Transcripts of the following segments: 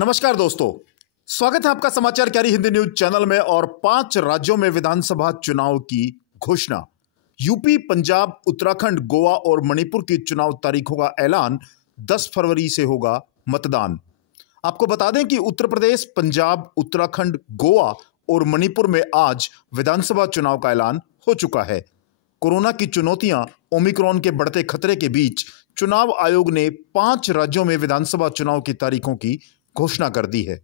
नमस्कार दोस्तों, स्वागत है आपका समाचार क्यारी हिंदी न्यूज चैनल में। और 5 राज्यों में विधानसभा चुनाव की घोषणा। यूपी, पंजाब, उत्तराखंड, गोवा और मणिपुर की चुनाव तारीखों का ऐलान 10 फरवरी से होगा मतदान। आपको बता दें कि उत्तर प्रदेश, पंजाब, उत्तराखंड, गोवा और मणिपुर में आज विधानसभा चुनाव का ऐलान हो चुका है। कोरोना की चुनौतियां, ओमिक्रॉन के बढ़ते खतरे के बीच चुनाव आयोग ने 5 राज्यों में विधानसभा चुनाव की तारीखों की घोषणा कर दी है।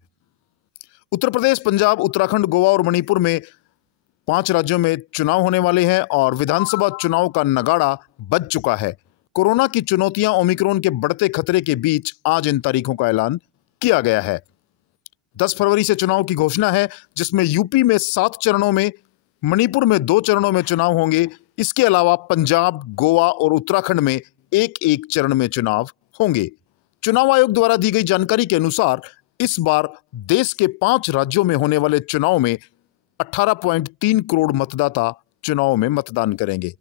उत्तर प्रदेश, पंजाब, उत्तराखंड, गोवा और मणिपुर में 5 राज्यों में चुनाव होने वाले हैं और विधानसभा चुनाव का नगाड़ा बज चुका है। कोरोना की चुनौतियां, ओमिक्रॉन के बढ़ते खतरे के बीच आज इन तारीखों का ऐलान किया गया है। 10 फरवरी से चुनाव की घोषणा है, जिसमें यूपी में 7 चरणों में, मणिपुर में 2 चरणों में चुनाव होंगे। इसके अलावा पंजाब, गोवा और उत्तराखंड में एक चरण में चुनाव होंगे। चुनाव आयोग द्वारा दी गई जानकारी के अनुसार इस बार देश के 5 राज्यों में होने वाले चुनाव में 18.3 करोड़ मतदाता चुनाव में मतदान करेंगे।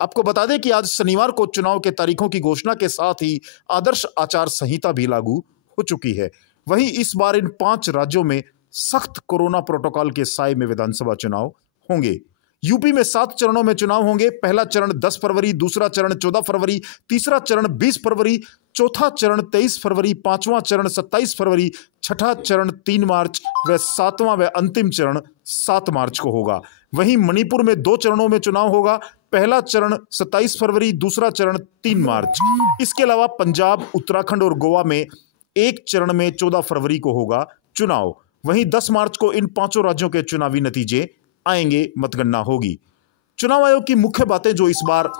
आपको बता दें कि आज शनिवार को चुनाव के तारीखों की घोषणा के साथ ही आदर्श आचार संहिता भी लागू हो चुकी है। वहीं इस बार इन 5 राज्यों में सख्त कोरोना प्रोटोकॉल के साए में विधानसभा चुनाव होंगे। यूपी में 7 चरणों में चुनाव होंगे। पहला चरण 10 फरवरी, दूसरा चरण 14 फरवरी, तीसरा चरण 20 फरवरी, चौथा चरण 23 फरवरी, पांचवां चरण 27 फरवरी, छठा चरण 3 मार्च व 7वां व अंतिम चरण 7 मार्च को होगा। वहीं मणिपुर में 2 चरणों में चुनाव होगा। पहला चरण 27 फरवरी, दूसरा चरण 3 मार्च। इसके अलावा पंजाब, उत्तराखंड और गोवा में एक चरण में 14 फरवरी को होगा चुनाव। वहीं 10 मार्च को इन 5 राज्यों के चुनावी नतीजे आएंगे, मतगणना होगी। चुनाव आयोग की मुख्य बातें जो इस बार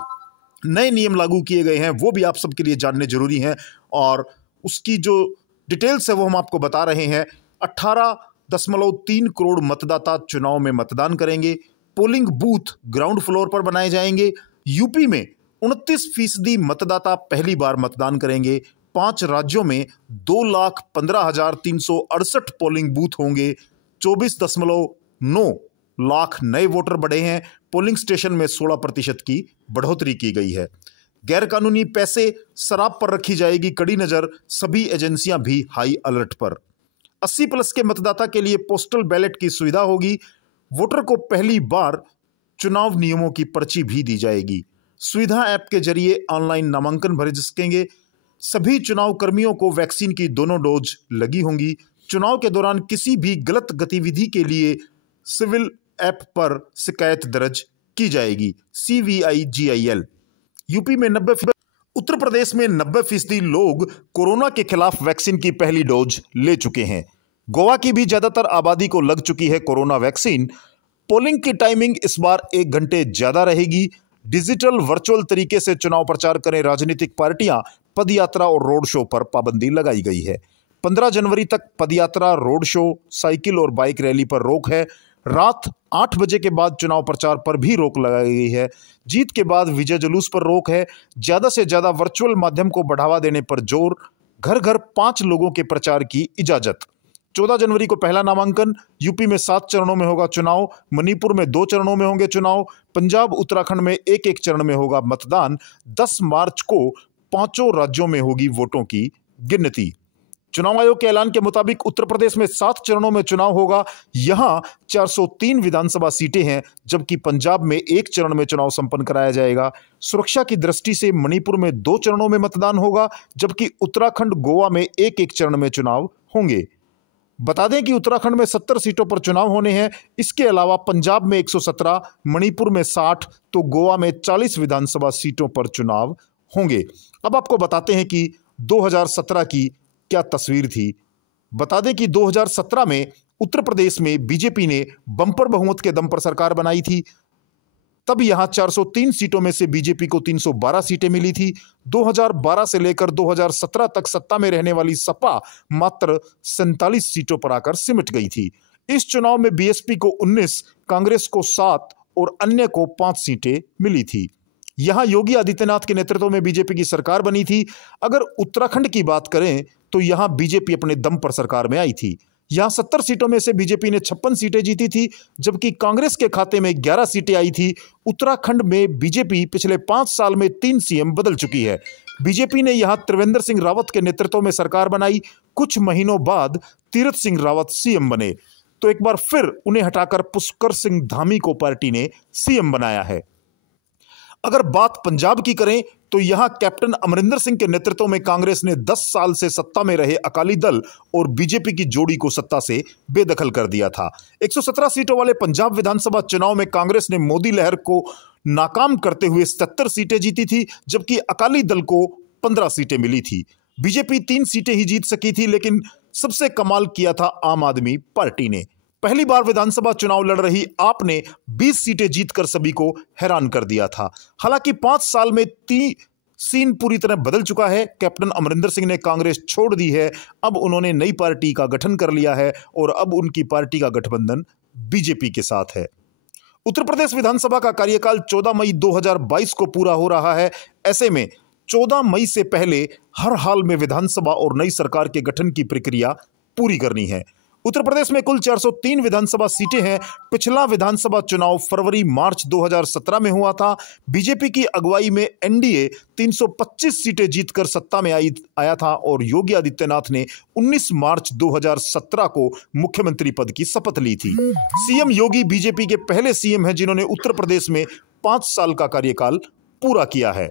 नए नियम लागू किए गए हैं वो भी आप सबके लिए जानने जरूरी हैं और उसकी जो डिटेल्स है वो हम आपको बता रहे हैं। 18.3 करोड़ मतदाता चुनाव में मतदान करेंगे। पोलिंग बूथ ग्राउंड फ्लोर पर बनाए जाएंगे। यूपी में 29% मतदाता पहली बार मतदान करेंगे। 5 राज्यों में 2,15,368 पोलिंग बूथ होंगे। 24.9 लाख नए वोटर बढ़े हैं। पोलिंग स्टेशन में 16% की बढ़ोतरी की गई है। गैरकानूनी पैसे, शराब पर रखी जाएगी कड़ी नजर। सभी एजेंसियां भी हाई अलर्ट पर। 80+ के मतदाता के लिए पोस्टल बैलेट की सुविधा होगी। वोटर को पहली बार चुनाव नियमों की पर्ची भी दी जाएगी। सुविधा ऐप के जरिए ऑनलाइन नामांकन भरे जा सकेंगे। सभी चुनाव कर्मियों को वैक्सीन की दोनों डोज लगी होंगी। चुनाव के दौरान किसी भी गलत गतिविधि के लिए सिविल ऐप पर शिकायत दर्ज की जाएगी, CVIGIL। यूपी में 90%, उत्तर प्रदेश में 90% लोग कोरोना के खिलाफ वैक्सीन की पहली डोज ले चुके हैं। गोवा की भी ज्यादातर आबादी को लग चुकी है कोरोना वैक्सीन। पोलिंग की टाइमिंग इस बार 1 घंटे ज्यादा रहेगी। डिजिटल वर्चुअल तरीके से चुनाव प्रचार करें राजनीतिक पार्टियां। पदयात्रा और रोड शो पर पाबंदी लगाई गई है। 15 जनवरी तक पदयात्रा, रोड शो, साइकिल और बाइक रैली पर रोक है। रात 8 बजे के बाद चुनाव प्रचार पर भी रोक लगाई गई है। जीत के बाद विजय जुलूस पर रोक है। ज्यादा से ज्यादा वर्चुअल माध्यम को बढ़ावा देने पर जोर। घर घर 5 लोगों के प्रचार की इजाजत। 14 जनवरी को पहला नामांकन। यूपी में 7 चरणों में होगा चुनाव। मणिपुर में 2 चरणों में होंगे चुनाव। पंजाब, उत्तराखंड में एक चरण में होगा मतदान। 10 मार्च को 5 राज्यों में होगी वोटों की गिनती। चुनाव आयोग के ऐलान के मुताबिक उत्तर प्रदेश में 7 चरणों में चुनाव होगा। यहां 403 विधानसभा सीटें हैं, जबकि पंजाब में 1 चरण में चुनाव संपन्न कराया जाएगा। सुरक्षा की दृष्टि से मणिपुर में 2 चरणों में मतदान होगा, जबकि उत्तराखंड, गोवा में एक चरण में चुनाव होंगे। बता दें कि उत्तराखंड में 70 सीटों पर चुनाव होने हैं। इसके अलावा पंजाब में 117, मणिपुर में 60 तो गोवा में 40 विधानसभा सीटों पर चुनाव होंगे। अब आपको बताते हैं कि 2017 की क्या तस्वीर थी। बता दें कि 2017 में उत्तर प्रदेश में बीजेपी ने बंपर बहुमत के दम पर सरकार बनाई थी। तब यहां 403 सीटों में से बीजेपी को 312 सीटें मिली थी। 2012 से लेकर 2017 तक सत्ता में रहने वाली सपा मात्र 47 सीटों पर आकर सिमट गई थी। इस चुनाव में बीएसपी को 19, कांग्रेस को 7 और अन्य को 5 सीटें मिली थी। यहां योगी आदित्यनाथ के नेतृत्व में बीजेपी की सरकार बनी थी। अगर उत्तराखंड की बात करें तो यहां बीजेपी अपने दम पर सरकार में आई थी। यहां 70 सीटों में से बीजेपी ने 56 सीटें जीती थी, जबकि कांग्रेस के खाते में 11 सीटें आई थी। उत्तराखंड में बीजेपी पिछले 5 साल में 3 सीएम बदल चुकी है। बीजेपी ने यहां त्रिवेंद्र सिंह रावत के नेतृत्व में सरकार बनाई। कुछ महीनों बाद तीरथ सिंह रावत सीएम बने, तो एक बार फिर उन्हें हटाकर पुष्कर सिंह धामी को पार्टी ने सीएम बनाया है। अगर बात पंजाब की करें तो यहां कैप्टन अमरिंदर सिंह के नेतृत्व में कांग्रेस ने 10 साल से सत्ता में रहे अकाली दल और बीजेपी की जोड़ी को सत्ता से बेदखल कर दिया था। 117 सीटों वाले पंजाब विधानसभा चुनाव में कांग्रेस ने मोदी लहर को नाकाम करते हुए 77 सीटें जीती थी, जबकि अकाली दल को 15 सीटें मिली थी। बीजेपी 3 सीटें ही जीत सकी थी, लेकिन सबसे कमाल किया था आम आदमी पार्टी ने। पहली बार विधानसभा चुनाव लड़ रही आप ने 20 सीटें जीतकर सभी को हैरान कर दिया था। हालांकि 5 साल में सीन पूरी तरह बदल चुका है। कैप्टन अमरिंदर सिंह ने कांग्रेस छोड़ दी है, अब उन्होंने नई पार्टी का गठन कर लिया है और अब उनकी पार्टी का गठबंधन बीजेपी के साथ है। उत्तर प्रदेश विधानसभा का कार्यकाल 14 मई 2022 को पूरा हो रहा है। ऐसे में 14 मई से पहले हर हाल में विधानसभा और नई सरकार के गठन की प्रक्रिया पूरी करनी है। उत्तर प्रदेश में कुल 403 विधानसभा सीटें हैं। पिछला विधानसभा चुनाव फरवरी मार्च 2017 में हुआ था। बीजेपी की अगुवाई में एनडीए 325 सीटें जीतकर सत्ता में आया था और योगी आदित्यनाथ ने 19 मार्च 2017 को मुख्यमंत्री पद की शपथ ली थी। सीएम योगी बीजेपी के पहले सीएम हैं जिन्होंने उत्तर प्रदेश में 5 साल का कार्यकाल पूरा किया है।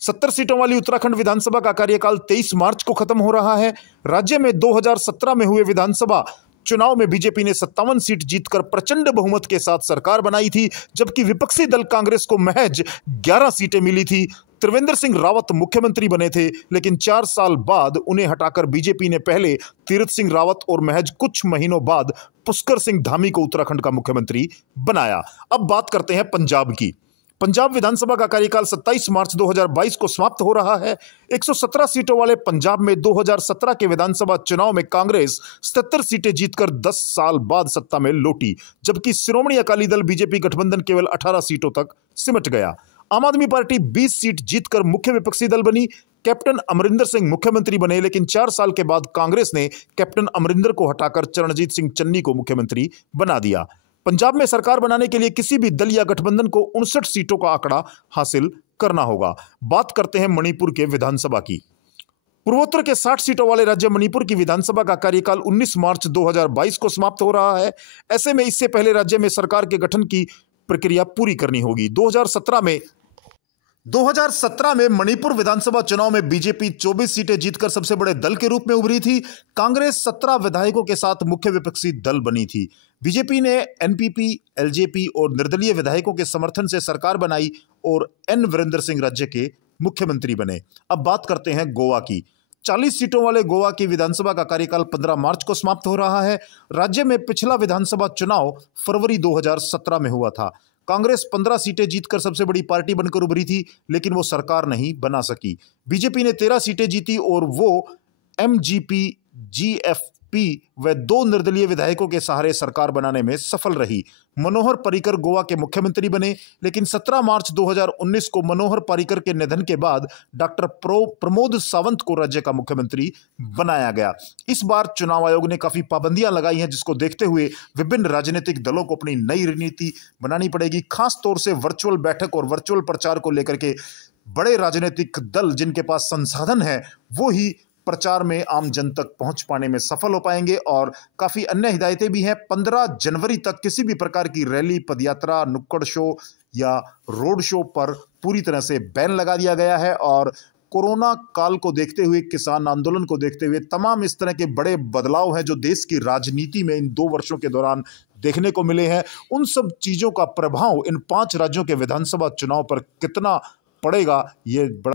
70 सीटों वाली उत्तराखंड विधानसभा का कार्यकाल 23 मार्च को खत्म हो रहा है। राज्य में 2017 में हुए विधानसभा चुनाव में बीजेपी ने 57 सीट जीतकर प्रचंड बहुमत के साथ सरकार बनाई थी, जबकि विपक्षी दल कांग्रेस को महज 11 सीटें मिली थी। त्रिवेंद्र सिंह रावत मुख्यमंत्री बने थे, लेकिन 4 साल बाद उन्हें हटाकर बीजेपी ने पहले तीरथ सिंह रावत और महज कुछ महीनों बाद पुष्कर सिंह धामी को उत्तराखंड का मुख्यमंत्री बनाया। अब बात करते हैं पंजाब की। पंजाब विधानसभा का कार्यकाल 27 मार्च 2022 को समाप्त हो रहा है। 117 सीटों वाले पंजाब में 2017 के विधानसभा चुनाव में कांग्रेस 77 सीटें जीतकर 10 साल बाद सत्ता में लौटी, जबकि शिरोमणि अकाली दल बीजेपी गठबंधन केवल 18 सीटों तक सिमट गया। आम आदमी पार्टी 20 सीट जीतकर मुख्य विपक्षी दल बनी। कैप्टन अमरिंदर सिंह मुख्यमंत्री बने, लेकिन 4 साल के बाद कांग्रेस ने कैप्टन अमरिंदर को हटाकर चरणजीत सिंह चन्नी को मुख्यमंत्री बना दिया। पंजाब में सरकार बनाने के लिए किसी भी दल या गठबंधन को 59 सीटों का आंकड़ा हासिल करना होगा। बात करते हैं मणिपुर के विधानसभा की। पूर्वोत्तर के 60 सीटों वाले राज्य मणिपुर की विधानसभा का कार्यकाल 19 मार्च 2022 को समाप्त हो रहा है। ऐसे में इससे पहले राज्य में सरकार के गठन की प्रक्रिया पूरी करनी होगी। 2017 में मणिपुर विधानसभा चुनाव में बीजेपी 24 सीटें जीतकर सबसे बड़े दल के रूप में उभरी थी। कांग्रेस 17 विधायकों के साथ मुख्य विपक्षी दल बनी थी। बीजेपी ने एनपीपी, एलजेपी और निर्दलीय विधायकों के समर्थन से सरकार बनाई और एन वीरेंद्र सिंह राज्य के मुख्यमंत्री बने। अब बात करते हैं गोवा की। 40 सीटों वाले गोवा की विधानसभा का कार्यकाल 15 मार्च को समाप्त हो रहा है। राज्य में पिछला विधानसभा चुनाव फरवरी 2017 में हुआ था। कांग्रेस 15 सीटें जीतकर सबसे बड़ी पार्टी बनकर उभरी थी, लेकिन वो सरकार नहीं बना सकी। बीजेपी ने 13 सीटें जीती और वो एमजीपी, जीएफपी व 2 निर्दलीय विधायकों के सहारे सरकार बनाने में सफल रही। मनोहर पर्रिकर गोवा के मुख्यमंत्री बने, लेकिन 17 मार्च 2019 को मनोहर पर्रिकर के निधन के बाद डॉक्टर प्रमोद सावंत को राज्य का मुख्यमंत्री बनाया गया। इस बार चुनाव आयोग ने काफी पाबंदियां लगाई हैं, जिसको देखते हुए विभिन्न राजनीतिक दलों को अपनी नई रणनीति बनानी पड़ेगी। खास तौर से वर्चुअल बैठक और वर्चुअल प्रचार को लेकर के बड़े राजनीतिक दल जिनके पास संसाधन है वो ही प्रचार में आम जन तक पहुंच पाने में सफल हो पाएंगे। और काफी अन्य हिदायतें भी हैं। 15 जनवरी तक किसी भी प्रकार की रैली, पदयात्रा, नुक्कड़ शो या रोड शो पर पूरी तरह से बैन लगा दिया गया है। और कोरोना काल को देखते हुए, किसान आंदोलन को देखते हुए तमाम इस तरह के बड़े बदलाव हैं जो देश की राजनीति में इन 2 वर्षों के दौरान देखने को मिले हैं। उन सब चीजों का प्रभाव इन 5 राज्यों के विधानसभा चुनाव पर कितना पड़ेगा, ये बड़ा